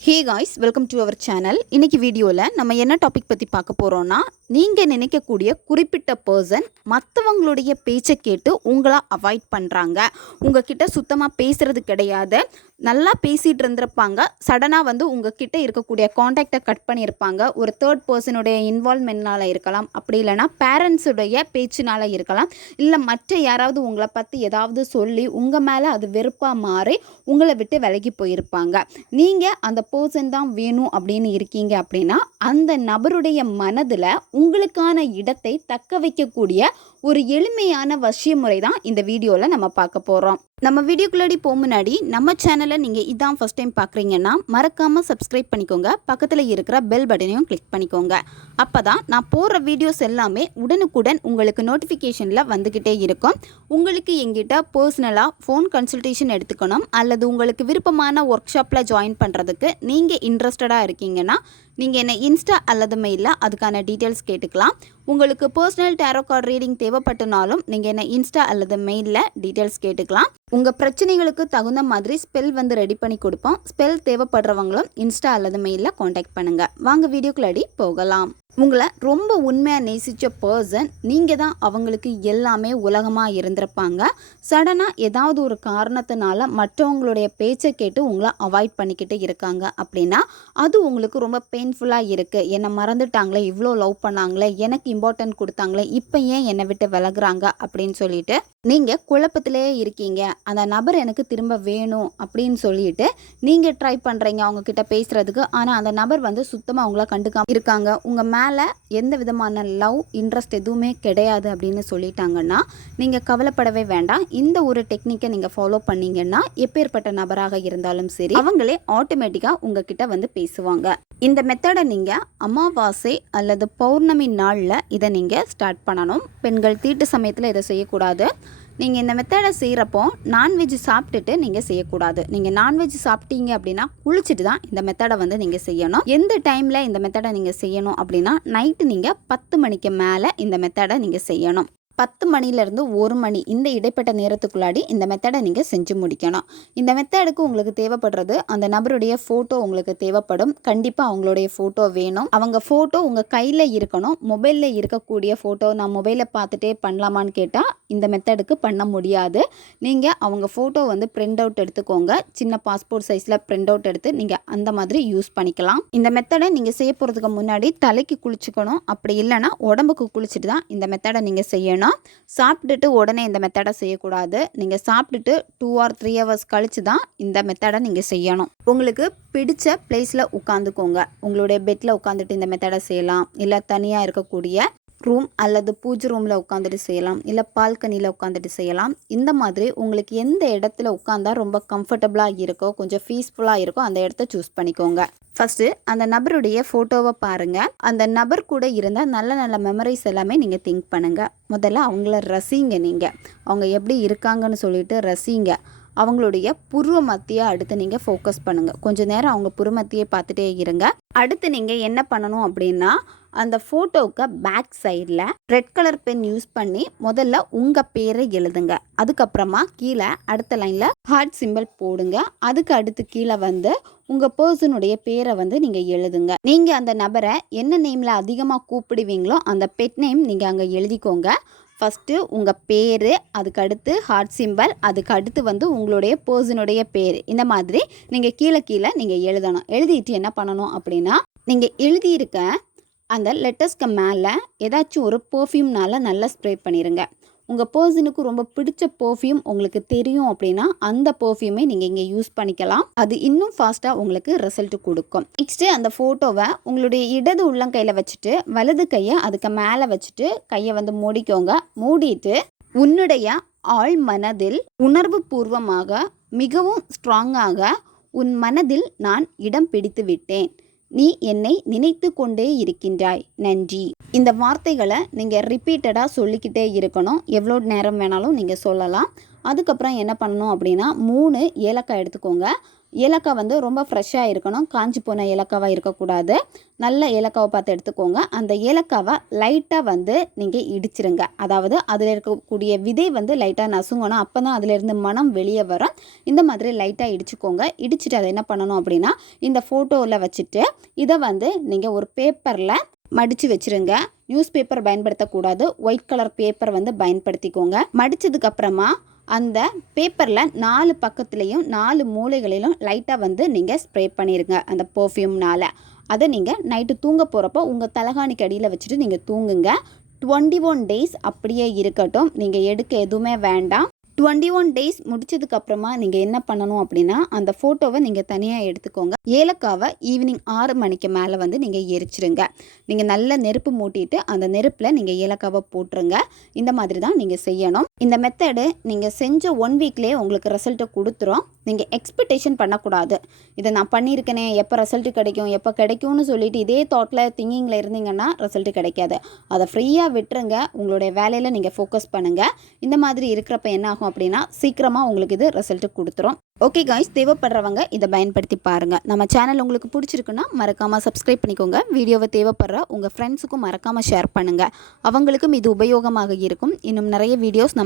Hey guys welcome to our channel இன்றைக்கி வீடியோவில் நம்ம என்ன டாபிக் பற்றி பார்க்க போகிறோன்னா நீங்கள் நினைக்கக்கூடிய குறிப்பிட்ட பர்சன் மற்றவங்களுடைய பேச்சை கேட்டு உங்களை அவாய்ட் பண்ணுறாங்க உங்ககிட்ட சுத்தமாக பேசுகிறது கிடையாது. நல்லா பேசிகிட்டு இருந்திருப்பாங்க. சடனாக வந்து உங்ககிட்ட இருக்கக்கூடிய காண்டாக்டை கட் பண்ணியிருப்பாங்க. ஒரு தேர்ட் பர்சனுடைய இன்வால்மெண்ட்னால் இருக்கலாம். அப்படி இல்லைனா பேரண்ட்ஸுடைய பேச்சினால் இருக்கலாம். இல்லை மற்ற யாராவது உங்களை பற்றி ஏதாவது சொல்லி உங்கள் மேலே அது வெறுப்பாக மாறி உங்களை விட்டு விலகி போயிருப்பாங்க. நீங்கள் அந்த பர்சன் தான் வேணும் அப்படின்னு இருக்கீங்க அப்படின்னா அந்த நபருடைய மனதில் உங்களுக்கான இடத்தை தக்க வைக்கக்கூடிய ஒரு எளிமையான வசிய முறை தான் இந்த வீடியோவில் நம்ம பார்க்க போகிறோம் நம்ம வீடியோக்குள்ளாடி போக முன்னாடி நம்ம சேனலை நீங்கள் இதான் ஃபஸ்ட் டைம் பார்க்குறீங்கன்னா மறக்காமல் சப்ஸ்கிரைப் பண்ணிக்கோங்க. பக்கத்தில் இருக்கிற பெல் பட்டனையும் கிளிக் பண்ணிக்கோங்க. அப்போ தான் நான் போடுற வீடியோஸ் எல்லாமே உடனுக்குடன் உங்களுக்கு நோட்டிஃபிகேஷனில் வந்துக்கிட்டே இருக்கும். உங்களுக்கு எங்கிட்ட பர்சனலாக ஃபோன் கன்சல்டேஷன் எடுத்துக்கணும் அல்லது உங்களுக்கு விருப்பமான ஒர்க் ஷாப்பில் ஜாயின் பண்ணுறதுக்கு நீங்கள் இன்ட்ரெஸ்டடாக இருக்கீங்கன்னா நீங்கள் என்னை இன்ஸ்டா அல்லது மெயிலில் அதுக்கான டீட்டெயில்ஸ் கேட்டுக்கலாம். உங்களுக்கு பர்சனல் டேரோ கார்டு ரீடிங் தேவைப்பட்டனாலும் நீங்கள் என்ன இன்ஸ்டா அல்லது மெயிலில் டீட்டெயில்ஸ் கேட்டுக்கலாம். உங்கள் பிரச்சனைகளுக்கு தகுந்த மாதிரி ஸ்பெல் வந்து ரெடி பண்ணி கொடுப்போம். ஸ்பெல் தேவைப்படுறவங்களும் இன்ஸ்டா அல்லது மெயிலில் காண்டாக்ட் பண்ணுங்கள் வாங்க வீடியோக்குள்ளாடி போகலாம். உங்களை ரொம்ப உண்மையாக நேசித்த பர்சன் நீங்கள் தான் அவங்களுக்கு எல்லாமே உலகமாக இருந்திருப்பாங்க. சடனாக ஏதாவது ஒரு காரணத்தினால மற்றவங்களுடைய பேச்சை கேட்டு உங்களை அவாய்ட் பண்ணிக்கிட்டு இருக்காங்க அப்படின்னா அது உங்களுக்கு ரொம்ப பெயின்ஃபுல்லாக இருக்குது என்னை மறந்துட்டாங்களே இவ்வளோ லவ் பண்ணாங்களே எனக்கு இம்பார்ட்டன்ட் கொடுத்தாங்களே இப்போ ஏன் என்னை விட்டு விலகுறாங்க அப்படின்னு சொல்லிட்டு நீங்கள் குழப்பத்திலே இருக்கீங்க. அந்த நபர் எனக்கு திரும்ப வேணும் அப்படின்னு சொல்லிட்டு நீங்கள் ட்ரை பண்ணுறீங்க அவங்கக்கிட்ட பேசுகிறதுக்கு ஆனால் அந்த நபர் வந்து சுத்தமாக அவங்கள கண்டுக்காம இருக்காங்க. உங்கள் மேலே எந்த விதமான லவ் இன்ட்ரெஸ்ட் எதுவுமே கிடையாது அப்படின்னு சொல்லிட்டாங்கன்னா நீங்கள் கவலைப்படவே வேண்டாம். இந்த ஒரு டெக்னிக்கை நீங்கள் ஃபாலோ பண்ணீங்கன்னா எப்பேற்பட்ட நபராக இருந்தாலும் சரி அவங்களே ஆட்டோமேட்டிக்காக உங்ககிட்ட வந்து பேசுவாங்க. இந்த மெத்தடை நீங்கள் அமாவாசை அல்லது பௌர்ணமி நாளில் இதை நீங்கள் ஸ்டார்ட் பண்ணணும். பெண்கள் தீட்டு சமயத்தில் இதை செய்யக்கூடாது. நீங்கள் இந்த மெத்தடை செய்கிறப்போ நான்வெஜ் சாப்பிட்டுட்டு நீங்கள் செய்யக்கூடாது. நீங்கள் நான்வெஜ் சாப்பிட்டீங்க அப்படின்னா குளிச்சுட்டு தான் இந்த மெத்தடை வந்து நீங்கள் செய்யணும். எந்த டைமில் இந்த மெத்தடை நீங்கள் செய்யணும் அப்படின்னா நைட்டு நீங்கள் பத்து மணிக்கு மேலே இந்த மெத்தடை நீங்கள் செய்யணும். பத்து மணிலேருந்து ஒரு மணி இந்த இடைப்பட்ட நேரத்துக்குள்ளாடி இந்த மெத்தடை நீங்கள் செஞ்சு முடிக்கணும். இந்த மெத்தடுக்கு உங்களுக்கு தேவைப்படுறது அந்த நபருடைய ஃபோட்டோ உங்களுக்கு தேவைப்படும். கண்டிப்பாக அவங்களுடைய ஃபோட்டோ வேணும். அவங்க ஃபோட்டோ உங்கள் கையில் இருக்கணும். மொபைலில் இருக்கக்கூடிய ஃபோட்டோ நான் மொபைலில் பார்த்துட்டே பண்ணலாமான்னு கேட்டால் இந்த மெத்தடுக்கு பண்ண முடியாது. நீங்கள் அவங்க ஃபோட்டோ வந்து பிரிண்ட் அவுட் எடுத்துக்கோங்க. சின்ன பாஸ்போர்ட் சைஸில் பிரிண்ட் அவுட் எடுத்து நீங்கள் அந்த மாதிரி யூஸ் பண்ணிக்கலாம். இந்த மெத்தடை நீங்கள் செய்ய போகிறதுக்கு முன்னாடி தலைக்கு குளிச்சுக்கணும். அப்படி இல்லைன்னா உடம்புக்கு குளிச்சுட்டு தான் இந்த மெத்தடை நீங்கள் செய்யணும். சாப்பிட்டுட்டு உடனே இந்த மெத்தடை செய்யக்கூடாது. நீங்கள் சாப்பிட்டுட்டு டூ ஆர் த்ரீ ஹவர்ஸ் கழித்து தான் இந்த மெத்தடை நீங்கள் செய்யணும். உங்களுக்கு பிடிச்ச பிளேஸில் உட்காந்துக்கோங்க. உங்களுடைய பெட்டில் உட்காந்துட்டு இந்த மெத்தடை செய்யலாம். இல்லை தனியாக இருக்கக்கூடிய ரூம் அல்லது பூஜை ரூமில் உட்காந்துட்டு செய்யலாம். இல்லை பால்கனியில் உட்காந்துட்டு செய்யலாம். இந்த மாதிரி உங்களுக்கு எந்த இடத்துல உட்காந்தா ரொம்ப கம்ஃபர்டபுளாக இருக்கோ கொஞ்சம் பீஸ்ஃபுல்லாக இருக்கோ அந்த இடத்த சூஸ் பண்ணிக்கோங்க. ஃபஸ்ட்டு அந்த நபருடைய ஃபோட்டோவை பாருங்கள் அந்த நபர் கூட இருந்த நல்ல நல்ல மெமரிஸ் எல்லாமே நீங்கள் திங்க் பண்ணுங்கள் முதல்ல அவங்கள ரசிங்க நீங்கள் அவங்க எப்படி இருக்காங்கன்னு சொல்லிட்டு ரசிங்க. அவங்களுடைய புருவ மத்தியை அடுத்து நீங்கள் ஃபோக்கஸ் பண்ணுங்கள் கொஞ்ச நேரம் அவங்க புருமத்தியை பார்த்துட்டே இருங்க. அடுத்து நீங்கள் என்ன பண்ணணும் அப்படின்னா அந்த ஃபோட்டோவுக்கு பேக் சைடில் ரெட் கலர் பென் யூஸ் பண்ணி முதல்ல உங்கள் பேரை எழுதுங்க. அதுக்கப்புறமா கீழே அடுத்த லைனில் ஹார்ட் சிம்பிள் போடுங்க. அதுக்கு அடுத்து கீழே வந்து உங்கள் பர்சனுடைய பேரை வந்து நீங்கள் எழுதுங்க. நீங்கள் அந்த நபரை என்ன நேமில் அதிகமாக கூப்பிடுவீங்களோ அந்த பெட் நேம் நீங்கள் அங்கே எழுதிக்கோங்க. ஃபஸ்ட்டு உங்கள் பேர் அதுக்கு அடுத்து ஹார்ட் சிம்பல் அதுக்கு அடுத்து வந்து உங்களுடைய பர்சனுடைய பேர். இந்த மாதிரி நீங்கள் கீழே கீழே நீங்கள் எழுதணும். எழுதிட்டு என்ன பண்ணணும் அப்படின்னா நீங்கள் எழுதியிருக்க அந்த லெட்டர்ஸ்க்கு மேலே ஏதாச்சும் ஒரு பர்ஃப்யூம்னால நல்லா ஸ்ப்ரே பண்ணிடுங்க உங்கள் பர்சனுக்கு ரொம்ப பிடிச்ச பர்ஃப்யூம் உங்களுக்கு தெரியும் அப்படின்னா அந்த பர்ஃப்யூமே நீங்கள் இங்கே யூஸ் பண்ணிக்கலாம். அது இன்னும் ஃபாஸ்ட்டாக உங்களுக்கு ரிசல்ட் கொடுக்கும். நெக்ஸ்ட்டு அந்த ஃபோட்டோவை உங்களுடைய இடது உள்ளங்கையில் வச்சுட்டு வலது கையை அதுக்கு மேலே வச்சுட்டு கையை வந்து மூடிக்கோங்க. மூடிட்டு உன்னுடைய ஆழ் மனதில் உணர்வு பூர்வமாக மிகவும் ஸ்ட்ராங்காக உன் மனதில் நான் இடம் பிடித்து விட்டேன். நீ என்னை நினைத்து கொண்டே இருக்கின்றாய். நன்றி. இந்த வார்த்தைகளை நீங்கள் ரிப்பீட்டடாக சொல்லிக்கிட்டே இருக்கணும். எவ்வளோ நேரம் வேணாலும் நீங்கள் சொல்லலாம். அதுக்கப்புறம் என்ன பண்ணணும் அப்படின்னா மூணு ஏலக்காய் எடுத்துக்கோங்க. ஏலக்காய் வந்து ரொம்ப ஃப்ரெஷ்ஷாக இருக்கணும். காஞ்சி போன ஏலக்காவாக இருக்கக்கூடாது. நல்ல ஏலக்காவை பார்த்து எடுத்துக்கோங்க. அந்த ஏலக்காவை லைட்டாக வந்து நீங்கள் இடிச்சிருங்க. அதாவது அதில் இருக்கக்கூடிய விதை வந்து லைட்டாக நசுங்கணும். அப்போ தான் அதிலிருந்து மனம் வெளியே வரும். இந்த மாதிரி லைட்டாக இடிச்சுக்கோங்க. இடிச்சிட்டு அதை என்ன பண்ணணும் அப்படின்னா இந்த ஃபோட்டோவில் வச்சுட்டு இதை வந்து நீங்கள் ஒரு பேப்பரில் மடித்து வச்சிருங்க. நியூஸ் பேப்பர் பயன்படுத்தக்கூடாது. ஒயிட் கலர் பேப்பர் வந்து பயன்படுத்திக்கோங்க. மடித்ததுக்கப்புறமா அந்த பேப்பரில் நாலு பக்கத்துலேயும் நாலு மூலைகளிலும் லைட்டாக வந்து நீங்கள் ஸ்ப்ரே பண்ணிடுங்க அந்த பர்ஃப்யூம்னால் அதை நீங்கள் நைட்டு தூங்க போகிறப்போ உங்கள் தலகாணிக்கு அடியில் வச்சுட்டு நீங்கள் தூங்குங்க. டுவெண்ட்டி ஒன் டேஸ் அப்படியே இருக்கட்டும். நீங்கள் எடுக்க எதுவுமே வேண்டாம். டுவெண்ட்டி ஒன் டேஸ் முடிச்சதுக்கப்புறமா நீங்கள் என்ன பண்ணணும் அப்படின்னா அந்த ஃபோட்டோவை நீங்கள் தனியாக எடுத்துக்கோங்க. ஏலக்காவை ஈவினிங் ஆறு மணிக்கு மேலே வந்து நீங்கள் எரிச்சிருங்க. நீங்கள் நல்ல நெருப்பு மூட்டிட்டு அந்த நெருப்பில் நீங்கள் ஏலக்காவை போட்டுருங்க. இந்த மாதிரி தான் நீங்கள் செய்யணும். இந்த மெத்தடு நீங்கள் செஞ்ச ஒன் வீக்லேயே உங்களுக்கு ரிசல்ட்டை கொடுத்துரும். நீங்கள் எக்ஸ்பெக்டேஷன் பண்ணக்கூடாது. இதை நான் பண்ணியிருக்கேனே எப்போ ரிசல்ட் கிடைக்கும் எப்போ கிடைக்கும்னு சொல்லிட்டு இதே தாட்டில் திங்கிங்கில் இருந்தீங்கன்னா ரிசல்ட் கிடைக்காது. அதை ஃப்ரீயாக விட்டுருங்க. உங்களுடைய வேலையில் நீங்கள் ஃபோக்கஸ் பண்ணுங்கள் இந்த மாதிரி இருக்கிறப்ப என்ன ஆகும் அப்படின்னா சீக்கிரமாக உங்களுக்கு இது ரிசல்ட்டு கொடுத்துரும். ஓகே காய்ஸ் தேவைப்படுறவங்க இதை பயன்படுத்தி பாருங்கள் நம்ம சேனல் உங்களுக்கு பிடிச்சிருக்குன்னா மறக்காமல் சப்ஸ்கிரைப் பண்ணிக்கோங்க. வீடியோவை தேவைப்படுற உங்கள் ஃப்ரெண்ட்ஸுக்கும் மறக்காமல் ஷேர் பண்ணுங்கள் அவங்களுக்கும் இது உபயோகமாக இருக்கும். இன்னும் நிறைய வீடியோஸ் நம்ம